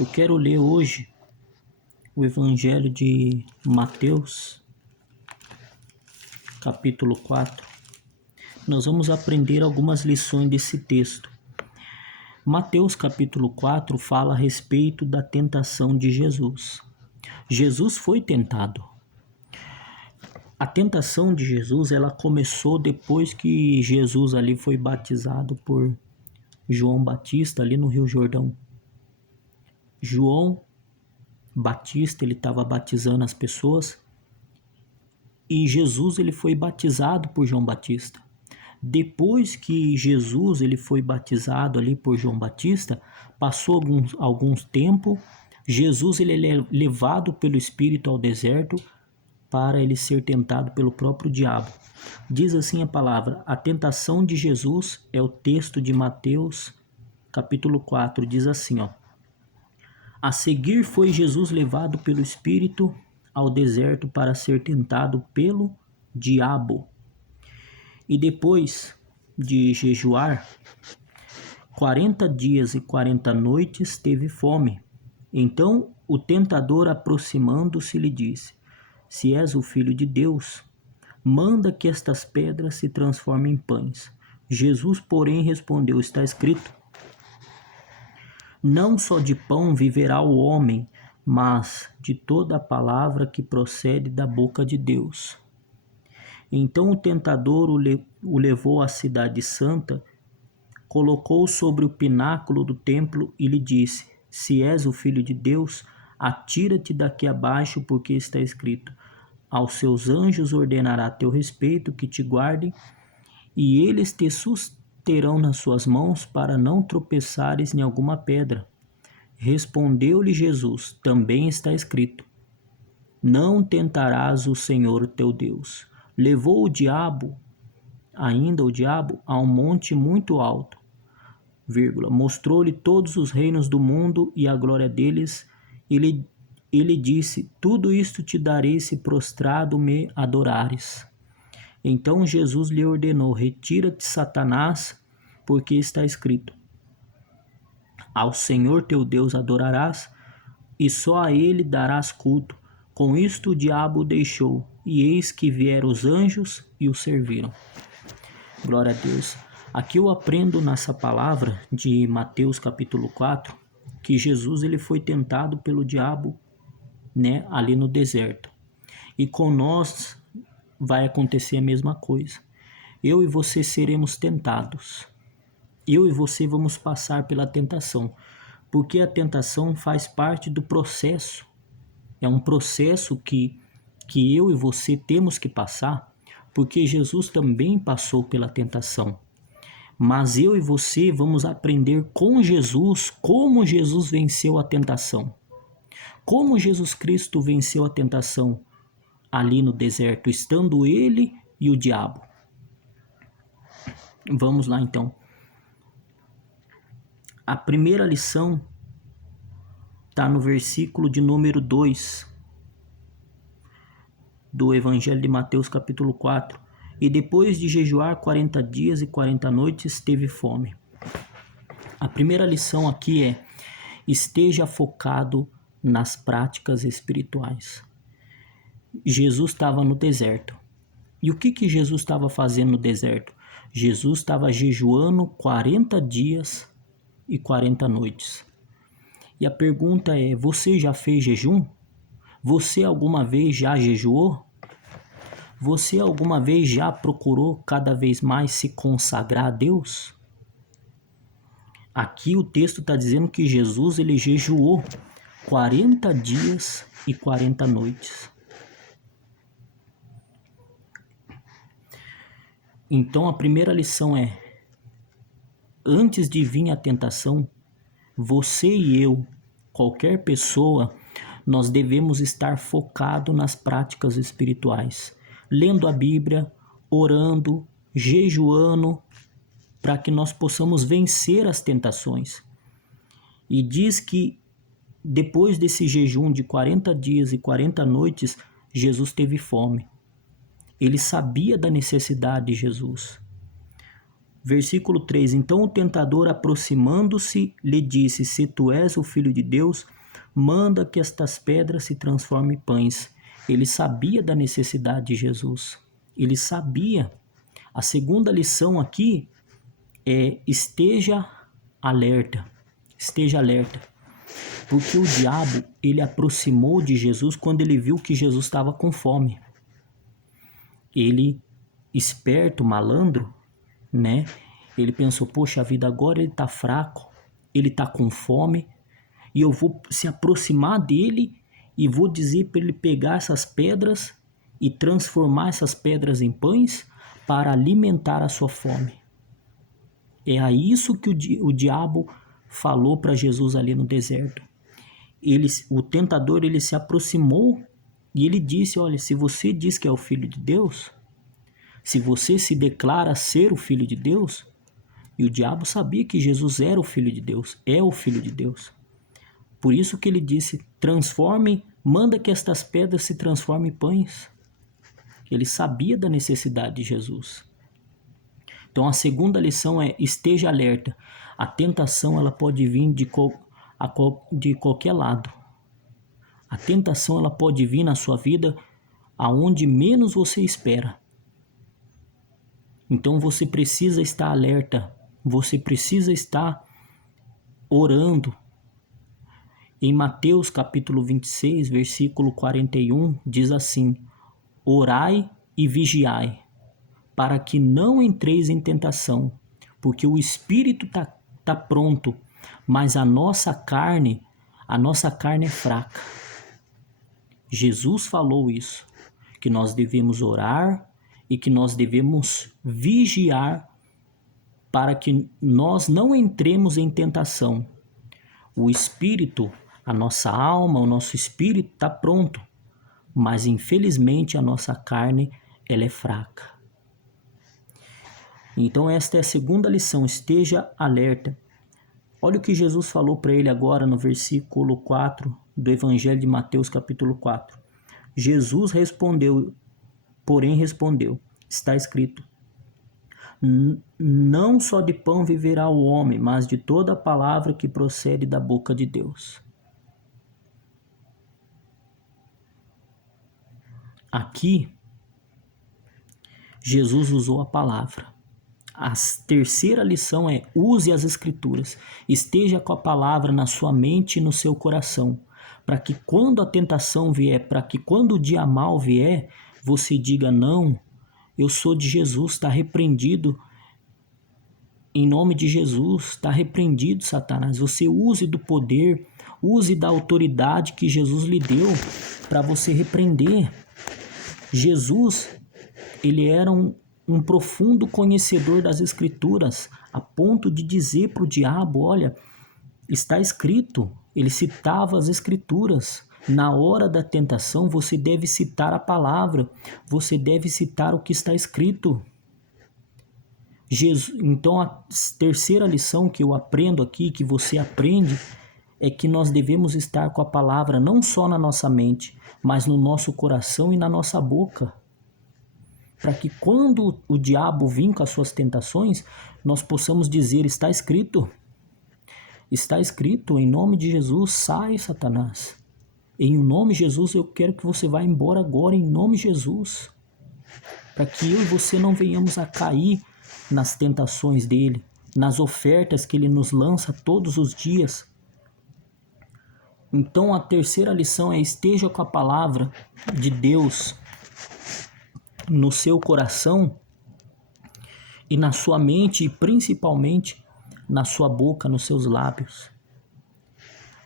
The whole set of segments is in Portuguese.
Eu quero ler hoje o Evangelho de Mateus, capítulo 4. Nós vamos aprender algumas lições desse texto. Mateus, capítulo 4, fala a respeito da tentação de Jesus. Jesus foi tentado. A tentação de Jesus, ela começou depois que Jesus ali foi batizado por João Batista, ali no Rio Jordão. João Batista, ele estava batizando as pessoas e Jesus ele foi batizado por João Batista. Depois que Jesus ele foi batizado ali por João Batista, passou alguns tempo, Jesus ele é levado pelo Espírito ao deserto para ele ser tentado pelo próprio diabo. Diz assim a palavra, a tentação de Jesus é o texto de Mateus capítulo 4, diz assim, A seguir foi Jesus levado pelo Espírito ao deserto para ser tentado pelo diabo. E depois de jejuar 40 dias e 40 noites teve fome. Então o tentador, aproximando-se, lhe disse, se és o Filho de Deus, manda que estas pedras se transformem em pães. Jesus, porém, respondeu, está escrito, não só de pão viverá o homem, mas de toda a palavra que procede da boca de Deus. Então o tentador o levou à cidade santa, colocou-o sobre o pináculo do templo e lhe disse, se és o Filho de Deus, atira-te daqui abaixo, porque está escrito, aos seus anjos ordenará a teu respeito que te guardem, e eles te susterão nas suas mãos para não tropeçares em alguma pedra. Respondeu-lhe Jesus, também está escrito, não tentarás o Senhor teu Deus. Levou o diabo a um monte muito alto, mostrou-lhe todos os reinos do mundo e a glória deles, ele disse, tudo isto te darei se prostrado me adorares. Então Jesus lhe ordenou, retira-te, Satanás, porque está escrito, ao Senhor teu Deus adorarás, e só a ele darás culto. Com isto o diabo o deixou, e eis que vieram os anjos e o serviram. Glória a Deus. Aqui eu aprendo nessa palavra de Mateus capítulo 4, que Jesus ele foi tentado pelo diabo, ali no deserto. E com nós vai acontecer a mesma coisa. Eu e você seremos tentados. Eu e você vamos passar pela tentação, porque a tentação faz parte do processo. É um processo que eu e você temos que passar, porque Jesus também passou pela tentação. Mas eu e você vamos aprender com Jesus como Jesus venceu a tentação. Como Jesus Cristo venceu a tentação ali no deserto, estando ele e o diabo. Vamos lá então. A primeira lição está no versículo de número 2 do Evangelho de Mateus capítulo 4. E depois de jejuar 40 dias e 40 noites teve fome. A primeira lição aqui é, esteja focado nas práticas espirituais. Jesus estava no deserto. E o que Jesus estava fazendo no deserto? Jesus estava jejuando 40 dias e 40 noites. E a pergunta é, você já fez jejum? Você alguma vez já jejuou? Você alguma vez já procurou cada vez mais se consagrar a Deus? Aqui o texto está dizendo que Jesus ele jejuou 40 dias e 40 noites. Então a primeira lição é, antes de vir a tentação, você e eu, qualquer pessoa, nós devemos estar focado nas práticas espirituais, lendo a Bíblia, orando, jejuando, para que nós possamos vencer as tentações. E diz que depois desse jejum de 40 dias e 40 noites, Jesus teve fome. Ele sabia da necessidade de Jesus. Versículo 3: Então o tentador, aproximando-se, lhe disse: Se tu és o Filho de Deus, manda que estas pedras se transformem em pães. Ele sabia da necessidade de Jesus. Ele sabia. A segunda lição aqui é: esteja alerta. Esteja alerta. Porque o diabo, ele aproximou de Jesus quando ele viu que Jesus estava com fome. Ele, esperto, malandro, né? Ele pensou: poxa vida, agora ele tá fraco, ele tá com fome, e eu vou se aproximar dele e vou dizer para ele pegar essas pedras e transformar essas pedras em pães para alimentar a sua fome. É a isso que o diabo falou para Jesus ali no deserto. O tentador, ele se aproximou e ele disse: olha, se você diz que é o Filho de Deus, se você se declara ser o Filho de Deus, e o diabo sabia que Jesus era o Filho de Deus, é o Filho de Deus. Por isso que ele disse: manda que estas pedras se transformem em pães. Ele sabia da necessidade de Jesus. Então a segunda lição é: esteja alerta. A tentação, ela pode vir de qualquer lado. A tentação, ela pode vir na sua vida aonde menos você espera. Então você precisa estar alerta, você precisa estar orando. Em Mateus capítulo 26, versículo 41, diz assim: orai e vigiai, para que não entreis em tentação, porque o espírito tá pronto, mas a nossa carne é fraca. Jesus falou isso, que nós devemos orar e que nós devemos vigiar para que nós não entremos em tentação. O espírito, a nossa alma, o nosso espírito está pronto, mas infelizmente a nossa carne, ela é fraca. Então esta é a segunda lição: esteja alerta. Olha o que Jesus falou para ele agora no versículo 4 do Evangelho de Mateus capítulo 4. Jesus respondeu, está escrito: não só de pão viverá o homem, mas de toda a palavra que procede da boca de Deus. Aqui, Jesus usou a palavra. A terceira lição é: use as escrituras. Esteja com a palavra na sua mente e no seu coração, para que quando a tentação vier, para que quando o dia mal vier, você diga: não, eu sou de Jesus, está repreendido. Em nome de Jesus, está repreendido, Satanás. Você use do poder, use da autoridade que Jesus lhe deu para você repreender. Jesus, ele era um profundo conhecedor das Escrituras, a ponto de dizer para o diabo: olha, está escrito. Ele citava as Escrituras. Na hora da tentação, você deve citar a palavra, você deve citar o que está escrito. Então a terceira lição que eu aprendo aqui, que você aprende, é que nós devemos estar com a palavra não só na nossa mente, mas no nosso coração e na nossa boca, para que quando o diabo vir com as suas tentações, nós possamos dizer: está escrito, em nome de Jesus, sai, Satanás. Em nome de Jesus, eu quero que você vá embora agora, em nome de Jesus, para que eu e você não venhamos a cair nas tentações dele, nas ofertas que ele nos lança todos os dias. Então a terceira lição é: esteja com a palavra de Deus no seu coração e na sua mente, e principalmente na sua boca, nos seus lábios.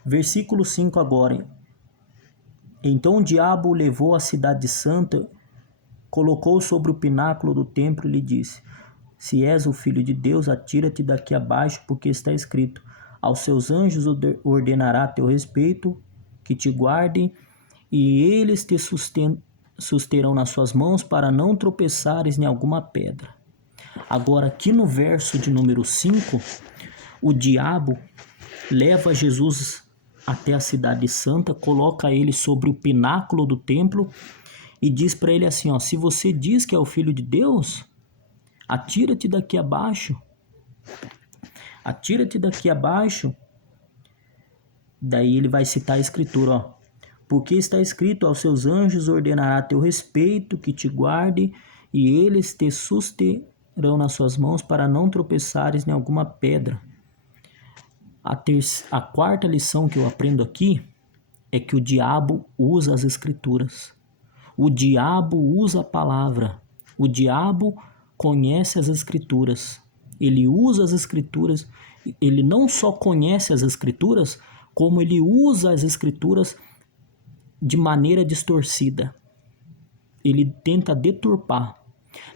Versículo 5 agora. Então o diabo o levou à cidade santa, colocou sobre o pináculo do templo e lhe disse: se és o Filho de Deus, atira-te daqui abaixo, porque está escrito: aos seus anjos ordenará a teu respeito, que te guardem, e eles te susterão nas suas mãos, para não tropeçares em alguma pedra. Agora, aqui no verso de número 5, o diabo leva Jesus até a cidade santa, coloca ele sobre o pináculo do templo e diz para ele assim: se você diz que é o Filho de Deus, atira-te daqui abaixo, Atira-te daqui abaixo. Daí ele vai citar a escritura, ó. Porque está escrito, aos seus anjos ordenará a teu respeito, que te guarde, e eles te susterão nas suas mãos para não tropeçares em alguma pedra. A quarta lição que eu aprendo aqui é que o diabo usa as escrituras. O diabo usa a palavra. O diabo conhece as escrituras. Ele usa as escrituras. Ele não só conhece as escrituras, como ele usa as escrituras de maneira distorcida. Ele tenta deturpar.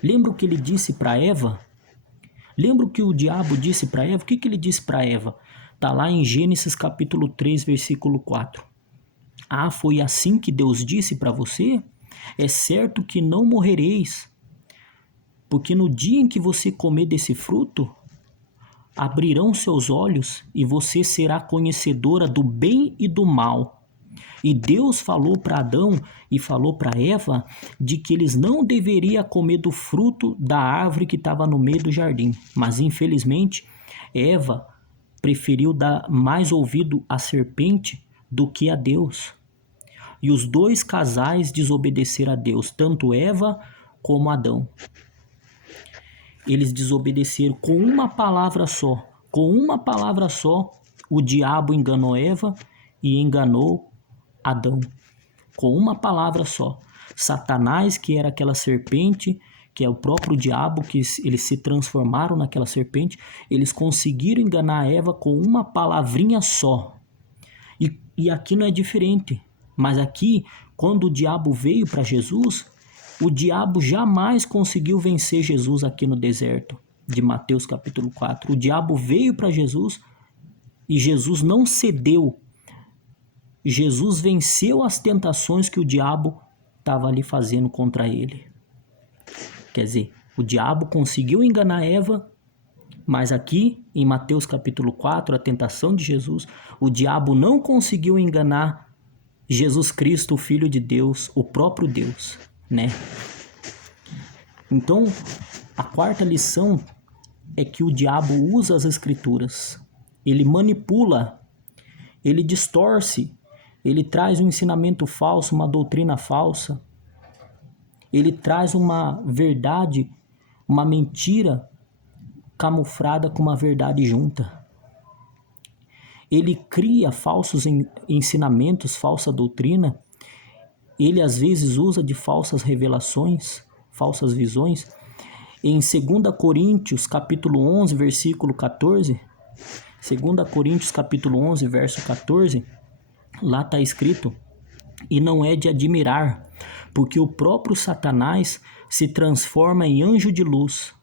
Lembra o que ele disse para Eva? Lembra o que o diabo disse para Eva? O que ele disse para Eva? Está lá em Gênesis capítulo 3, versículo 4. Ah, foi assim que Deus disse para você? É certo que não morrereis, porque no dia em que você comer desse fruto, abrirão seus olhos e você será conhecedora do bem e do mal. E Deus falou para Adão e falou para Eva de que eles não deveriam comer do fruto da árvore que estava no meio do jardim. Mas infelizmente, Eva preferiu dar mais ouvido à serpente do que a Deus. E os dois casais desobedeceram a Deus, tanto Eva como Adão. Eles desobedeceram com uma palavra só. Com uma palavra só, o diabo enganou Eva e enganou Adão. Com uma palavra só. Satanás, que era aquela serpente, que é o próprio diabo, que eles se transformaram naquela serpente, eles conseguiram enganar Eva com uma palavrinha só. E aqui não é diferente. Mas aqui, quando o diabo veio para Jesus, o diabo jamais conseguiu vencer Jesus aqui no deserto de Mateus capítulo 4. O diabo veio para Jesus e Jesus não cedeu. Jesus venceu as tentações que o diabo estava ali fazendo contra ele. Quer dizer, o diabo conseguiu enganar Eva, mas aqui em Mateus capítulo 4, a tentação de Jesus, o diabo não conseguiu enganar Jesus Cristo, o Filho de Deus, o próprio Deus, né? Então, a quarta lição é que o diabo usa as escrituras. Ele manipula, ele distorce, ele traz um ensinamento falso, uma doutrina falsa. Ele traz uma verdade, uma mentira camuflada com uma verdade junta. Ele cria falsos ensinamentos, falsa doutrina. Ele às vezes usa de falsas revelações, falsas visões. Em 2 Coríntios, capítulo 11, versículo 14, 2 Coríntios, capítulo 11, verso 14, lá está escrito: e não é de admirar, porque o próprio Satanás se transforma em anjo de luz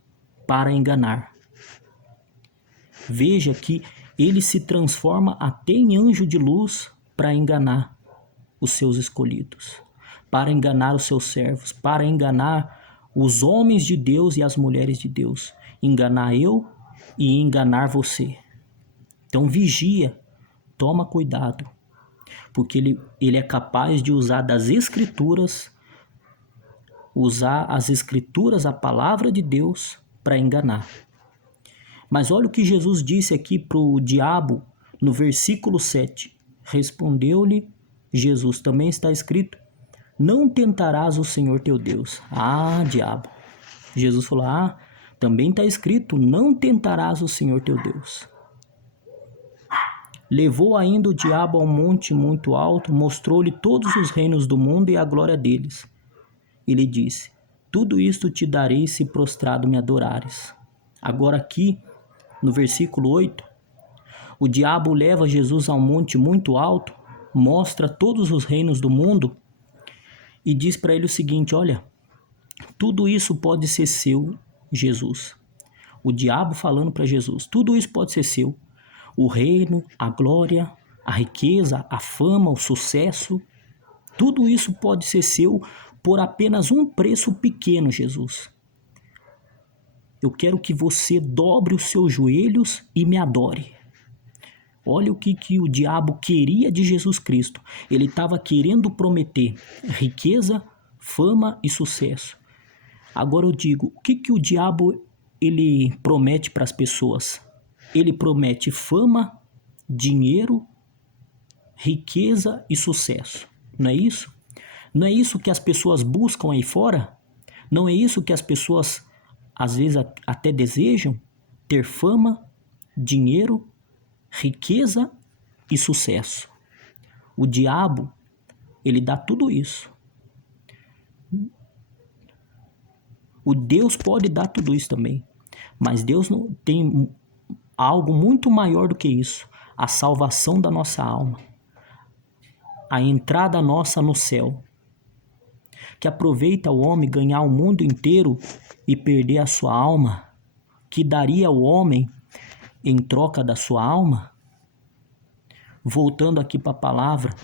para enganar. Veja que ele se transforma até em anjo de luz para enganar os seus escolhidos, para enganar os seus servos, para enganar os homens de Deus e as mulheres de Deus, enganar eu e enganar você. Então vigia, toma cuidado, porque ele é capaz de usar das escrituras, usar as escrituras, a palavra de Deus, para enganar. Mas olha o que Jesus disse aqui para o diabo no versículo 7. Respondeu-lhe Jesus, também está escrito: não tentarás o Senhor teu Deus. Ah, diabo. Jesus falou: também está escrito: não tentarás o Senhor teu Deus. Levou ainda o diabo a um monte muito alto, mostrou-lhe todos os reinos do mundo e a glória deles. E lhe disse: tudo isto te darei se prostrado me adorares. Agora aqui, no versículo 8, o diabo leva Jesus a um monte muito alto, mostra todos os reinos do mundo e diz para ele o seguinte: olha, tudo isso pode ser seu, Jesus. O diabo falando para Jesus: tudo isso pode ser seu. O reino, a glória, a riqueza, a fama, o sucesso, tudo isso pode ser seu por apenas um preço pequeno, Jesus. Eu quero que você dobre os seus joelhos e me adore. Olha o que o diabo queria de Jesus Cristo. Ele estava querendo prometer riqueza, fama e sucesso. Agora eu digo, o que o diabo ele promete para as pessoas? Ele promete fama, dinheiro, riqueza e sucesso. Não é isso? Não é isso que as pessoas buscam aí fora? Não é isso que as pessoas às vezes até desejam? Ter fama, dinheiro, riqueza e sucesso. O diabo, ele dá tudo isso. O Deus pode dar tudo isso também. Mas Deus não tem algo muito maior do que isso. A salvação da nossa alma. A entrada nossa no céu. Que aproveita o homem ganhar o mundo inteiro e perder a sua alma? Que daria o homem em troca da sua alma? Voltando aqui para a palavra,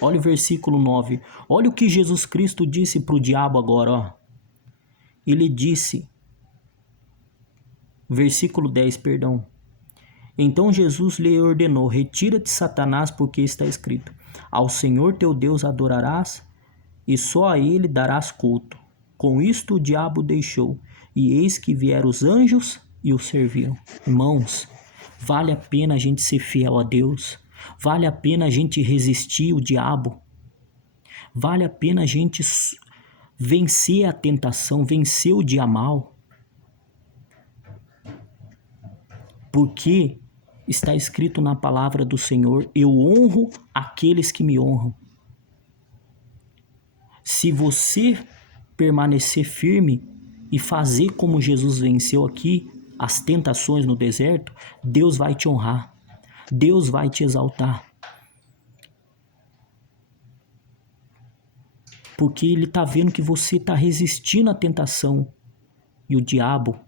olha o versículo 9. Olha o que Jesus Cristo disse para o diabo agora. Ó. Ele disse, versículo 10, perdão. Então Jesus lhe ordenou, retira-te, Satanás, porque está escrito, ao Senhor teu Deus adorarás e só a ele darás culto. Com isto o diabo deixou, e eis que vieram os anjos e o serviram. Irmãos, vale a pena a gente ser fiel a Deus. Vale a pena a gente resistir o diabo. Vale a pena a gente vencer a tentação, vencer o dia mal. Porque está escrito na palavra do Senhor, eu honro aqueles que me honram. Se você permanecer firme e fazer como Jesus venceu aqui, as tentações no deserto, Deus vai te honrar. Deus vai te exaltar. Porque Ele está vendo que você está resistindo à tentação. E o diabo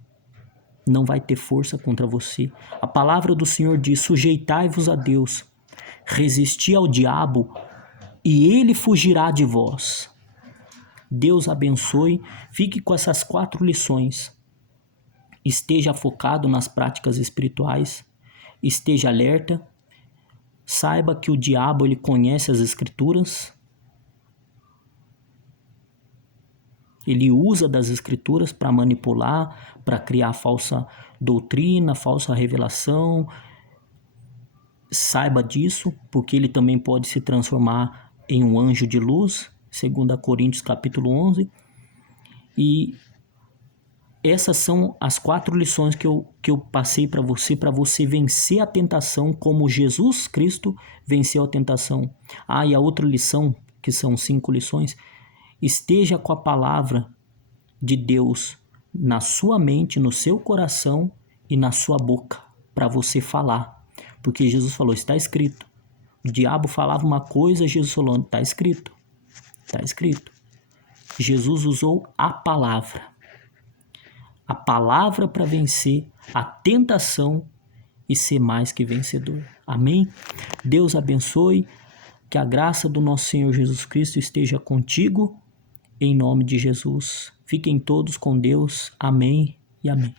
não vai ter força contra você. A palavra do Senhor diz, sujeitai-vos a Deus, resisti ao diabo e ele fugirá de vós. Deus abençoe, fique com essas 4 lições. Esteja focado nas práticas espirituais, esteja alerta, saiba que o diabo ele conhece as escrituras, ele usa das escrituras para manipular, para criar falsa doutrina, falsa revelação. Saiba disso, porque ele também pode se transformar em um anjo de luz, 2 Coríntios capítulo 11. E essas são as 4 lições que eu passei para você vencer a tentação como Jesus Cristo venceu a tentação. E a outra lição, que são 5 lições, esteja com a palavra de Deus na sua mente, no seu coração e na sua boca, para você falar. Porque Jesus falou, está escrito. O diabo falava uma coisa, Jesus falou, está escrito. Está escrito. Jesus usou a palavra. A palavra para vencer a tentação e ser mais que vencedor. Amém? Deus abençoe. Que a graça do nosso Senhor Jesus Cristo esteja contigo. Em nome de Jesus. Fiquem todos com Deus. Amém e amém.